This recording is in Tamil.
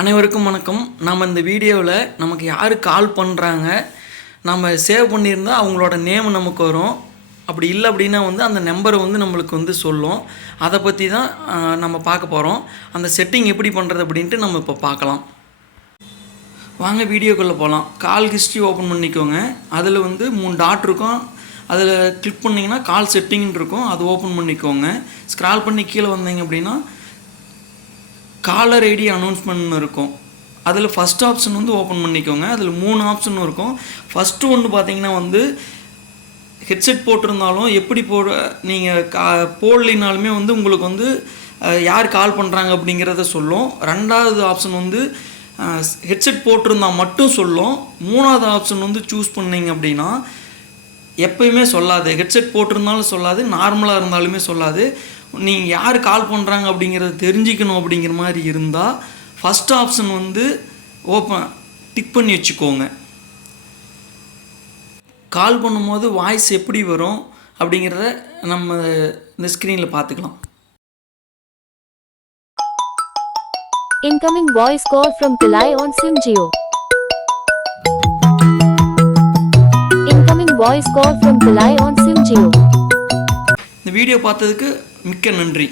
அனைவருக்கும் வணக்கம். நம்ம இந்த வீடியோவில் நமக்கு யார் கால் பண்ணுறாங்க, நம்ம சேவ் பண்ணியிருந்தால் அவங்களோட நேம் நமக்கு வரும். அப்படி இல்லை அப்படின்னா அந்த நம்பரை நம்மளுக்கு சொல்லும். அதை பற்றி தான் நம்ம பார்க்க போகிறோம். அந்த செட்டிங் எப்படி பண்ணுறது அப்படின்ட்டு நம்ம இப்போ பார்க்கலாம். வாங்க வீடியோக்குள்ளே போகலாம். கால் ஹிஸ்ட்ரி ஓப்பன் பண்ணிக்கோங்க. அதில் 3 டாட் இருக்கும். அதில் கிளிக் பண்ணிங்கன்னா கால் செட்டிங்னு இருக்கும். அது ஓப்பன் பண்ணிக்கோங்க. ஸ்க்ரால் பண்ணி கீழே வந்தீங்க அப்படின்னா காலர் ஐடி அனௌன்ஸ்மெண்ட்னு இருக்கும். அதில் ஃபஸ்ட் ஆப்ஷன் ஓப்பன் பண்ணிக்கோங்க. அதில் 3 ஆப்ஷன் இருக்கும். ஃபஸ்ட்டு ஒன்று பார்த்தீங்கன்னா ஹெட்செட் போட்டிருந்தாலும் எப்படி நீங்கள் போடலினாலுமே உங்களுக்கு யார் கால் பண்ணுறாங்க அப்படிங்கிறத சொல்லும். ரெண்டாவது ஆப்ஷன் ஹெட்செட் போட்டிருந்தால் மட்டும் சொல்லும். மூணாவது ஆப்ஷன் சூஸ் பண்ணிங்க அப்படின்னா எப்பயுமே சொல்லாது. ஹெட்செட் போட்டிருந்தாலும் சொல்லாது, நார்மலாக இருந்தாலுமே சொல்லாது. நீங்கள் யார் கால் பண்ணுறாங்க அப்படிங்கிறத தெரிஞ்சிக்கணும் அப்படிங்கிற மாதிரி இருந்தால் ஃபஸ்ட் ஆப்ஷன் ஓப்பன் டிக் பண்ணி வச்சுக்கோங்க. கால் பண்ணும்போது வாய்ஸ் எப்படி வரும் அப்படிங்கிறத நம்ம இந்த ஸ்க்ரீனில் பார்த்துக்கலாம். Incoming voice call from Pillai on SIM Jio. Incoming voice call from Pillai on SIM Jio. இந்த வீடியோ பார்த்ததுக்கு மிக்க நன்றி.